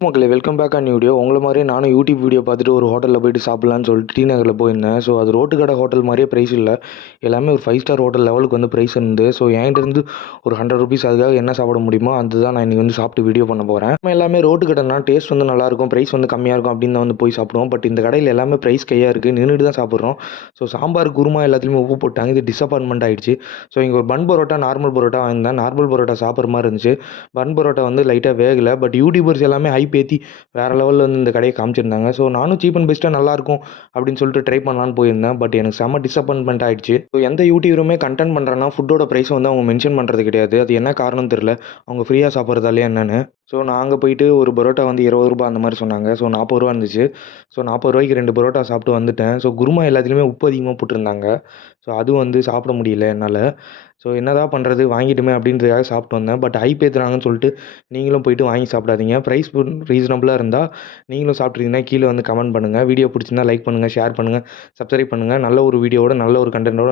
மக்களே welcome back on video. உங்களை மாதிரியே நானும் யூடியூப் வீடியோ பார்த்துட்டு ஒரு ஹோட்டலில் போயிட்டு சாப்பிட்லான்னு சொல்லிட்டு டி நகரில் போயிருந்தேன். ஸோ அது ரோட்டு கடை ஹோட்டல் மாதிரியே ப்ரைஸ் இல்லை, எல்லாமே ஒரு 5 ஸ்டார் ஹோட்டல் லெவலுக்கு வந்து ப்ரைஸ் இருந்து. ஸோ என்கிட்ட இருந்து ஒரு ₹100 அதுக்காக என்ன சாப்பிட முடியுமோ அதுதான் நான் இன்றைக்கி வந்து சாப்பிட்டு வீடியோ பண்ண போகிறேன். நம்ம எல்லாமே ரோட்டு கடைனா டேஸ்ட் வந்து நல்லாயிருக்கும், ப்ரைஸ் வந்து கம்மியாக இருக்கும் அப்படின்னு தான் வந்து போய் சாப்பிடுவோம். பட் இந்த கடையில் எல்லாமே ப்ரைஸ் கையாக இருக்குது, நின்றுட்டு தான் சாப்பிட்றோம். ஸோ சாம்பார் குருமா எல்லாத்துலேயுமே உப்பு போட்டாங்க, இது டிசப்பாயின்மெண்ட் ஆகிடுச்சு. ஸோ இங்கே ஒரு பன் பரோட்டா நார்மல் பரோட்டா வாங்கினேன். நார்மல் பரோட்டா சாப்பிட்ற மாதிரி இருந்துச்சு, பன் பரோட்டா வந்து லைட்டாக வேகலை. பட் யூடியூபர்ஸ் எல்லாமே ஹைப் ஏற்றி வேறு லெவலில் வந்து இந்த கடையை காமிச்சிருந்தாங்க. ஸோ நானும் சீப் அண்ட் பெஸ்ட்டாக நல்லாயிருக்கும் அப்படின்னு சொல்லிட்டு ட்ரை பண்ணலான்னு போயிருந்தேன். பட் எனக்கு செம்ம டிசப்பாயின்மெண்ட் ஆகிடுச்சு. ஸோ எந்த யூடியூபருமே கண்டென்ட் பண்ணுறேன்னா ஃபுட்டோட ப்ரைஸை வந்து அவங்க மென்ஷன் பண்ணுறது கிடையாது. அது என்ன காரணம் தெரில, அவங்க ஃப்ரீயாக சாப்பிட்றதாலே என்னென்னு. ஸோ நான் அங்கே போயிட்டு ஒரு பரோட்டா வந்து ₹20 அந்த மாதிரி சொன்னாங்க. ஸோ ₹40 இருந்துச்சு. ஸோ ₹40 2 பரோட்டா சாப்பிட்டு வந்துட்டேன். ஸோ குருமா எல்லாத்துலேயுமே உப்பு அதிகமாக போட்டிருந்தாங்க. ஸோ அதுவும் வந்து சாப்பிட முடியல என்னால். ஸோ என்னதான் பண்ணுறது, வாங்கிட்டுமே அப்படின்றதுக்காக சாப்பிட்டு வந்தேன். பட் ஹைப் ஏற்றுறாங்கன்னு சொல்லிட்டு நீங்களும் போயிட்டு வாங்கி சாப்பிடாதீங்க. ப்ரைஸ் ரீசனபுளாக இருந்தால் நீங்களும் சாப்பிட்றீங்கன்னா கீழே வந்து கமெண்ட் பண்ணுங்கள். வீடியோ பிடிச்சிருந்தா லைக் பண்ணுங்கள், ஷேர் பண்ணுங்கள், சப்ஸ்கிரைப் பண்ணுங்கள். நல்ல ஒரு வீடியோவோட நல்ல ஒரு கண்டென்ட்டோட